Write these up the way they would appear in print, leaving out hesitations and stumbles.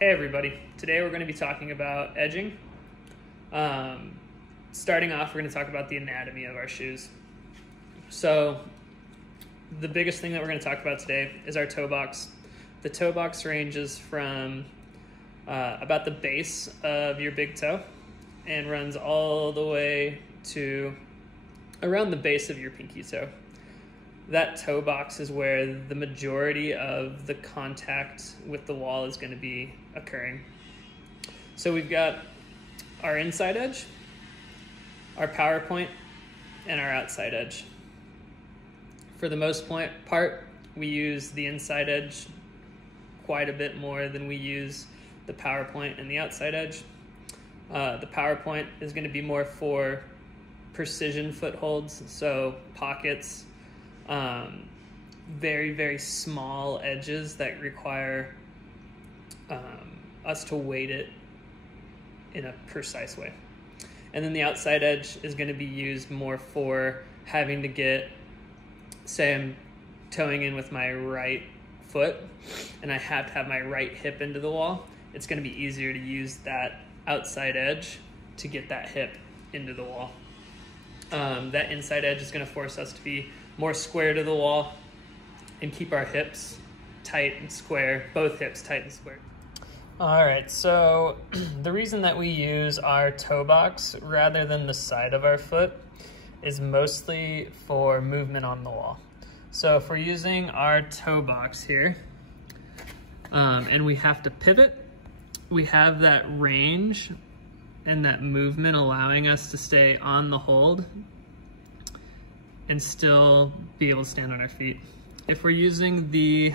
Hey everybody, today we're going to be talking about edging. Starting off, we're going to talk about the anatomy of our shoes. So the biggest thing that we're going to talk about today is our toe box. The toe box ranges from about the base of your big toe and runs all the way to around the base of your pinky toe. That toe box is where the majority of the contact with the wall is going to be occurring. So we've got our inside edge, our power point, and our outside edge. For the most part, we use the inside edge quite a bit more than we use the power point and the outside edge. The power point is going to be more for precision footholds, so pockets, very, very small edges that require us to weight it in a precise way. And then the outside edge is going to be used more for having to get, say I'm toeing in with my right foot and I have to have my right hip into the wall. It's going to be easier to use that outside edge to get that hip into the wall. That inside edge is going to force us to be more square to the wall and keep our hips tight and square, both hips tight and square. All right, so the reason that we use our toe box rather than the side of our foot is mostly for movement on the wall. So if we're using our toe box here and we have to pivot, we have that range and that movement allowing us to stay on the hold and still be able to stand on our feet. If we're using the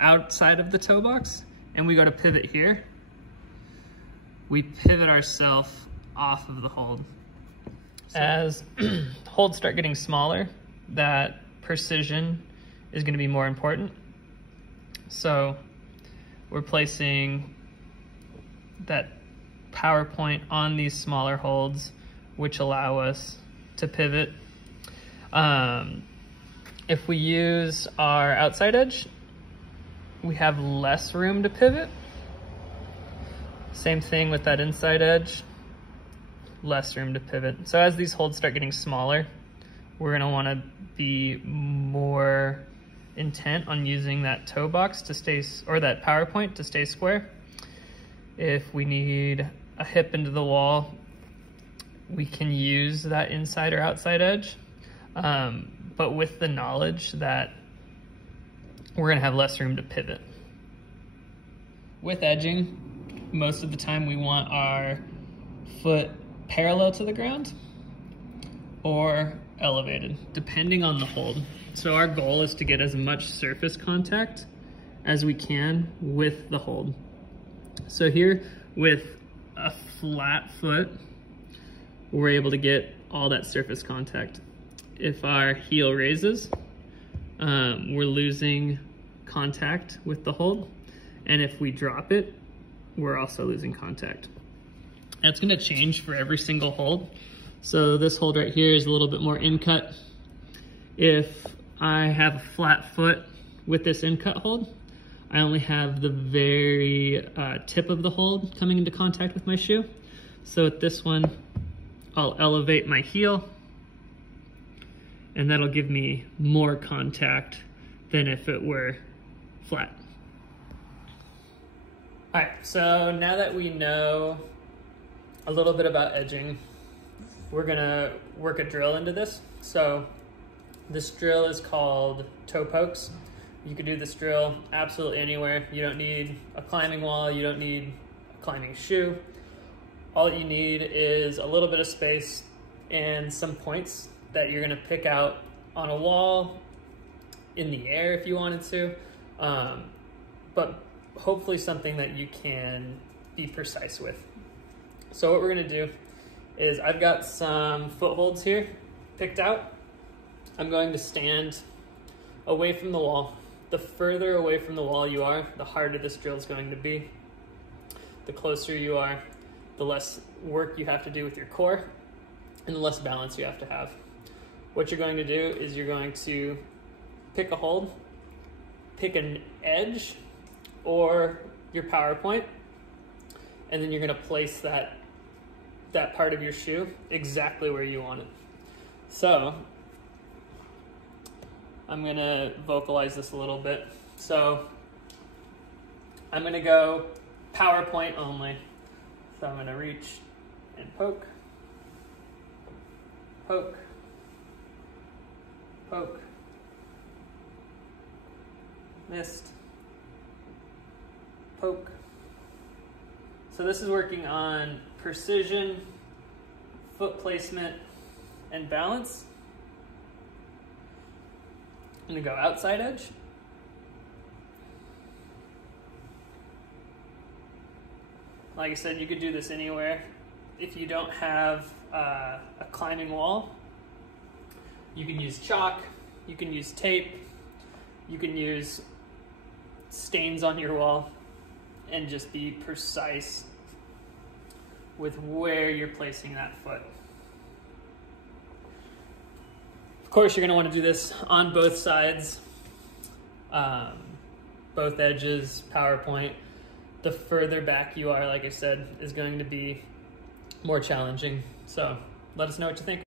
outside of the toe box and we go to pivot here, we pivot ourselves off of the hold. As holds start getting smaller, that precision is going to be more important. So we're placing that power point on these smaller holds, which allow us to pivot. If we use our outside edge, we have less room to pivot. Same thing with that inside edge, less room to pivot. So as these holds start getting smaller, we're gonna wanna be more intent on using that toe box to stay, or that power point to stay square. If we need a hip into the wall, we can use that inside or outside edge, but with the knowledge that we're gonna have less room to pivot. With edging, most of the time we want our foot parallel to the ground or elevated, depending on the hold. So our goal is to get as much surface contact as we can with the hold. So here with a flat foot, we're able to get all that surface contact. If our heel raises, we're losing contact with the hold. And if we drop it, we're also losing contact. That's gonna change for every single hold. So this hold right here is a little bit more in-cut. If I have a flat foot with this in-cut hold, I only have the very tip of the hold coming into contact with my shoe. So with this one, I'll elevate my heel and that'll give me more contact than if it were flat. All right, so now that we know a little bit about edging, we're gonna work a drill into this. So this drill is called toe pokes. You can do this drill absolutely anywhere. You don't need a climbing wall, you don't need a climbing shoe. All you need is a little bit of space and some points that you're gonna pick out on a wall, in the air if you wanted to, but hopefully something that you can be precise with. So what we're gonna do is I've got some footholds here picked out. I'm going to stand away from the wall. The further away from the wall you are, the harder this drill is going to be. The closer you are, the less work you have to do with your core and the less balance you have to have. What you're going to do is you're going to pick a hold, pick an edge or your PowerPoint, and then you're gonna place that part of your shoe exactly where you want it. So I'm gonna vocalize this a little bit. So I'm gonna go PowerPoint only. So I'm gonna reach and poke, poke, poke, missed, poke. So this is working on precision, foot placement, and balance. I'm gonna go outside edge. Like I said, you could do this anywhere. If you don't have a climbing wall, you can use chalk, you can use tape, you can use stains on your wall, and just be precise with where you're placing that foot. Of course, you're gonna wanna do this on both sides, both edges, PowerPoint. The further back you are, like I said, is going to be more challenging. So let us know what you think.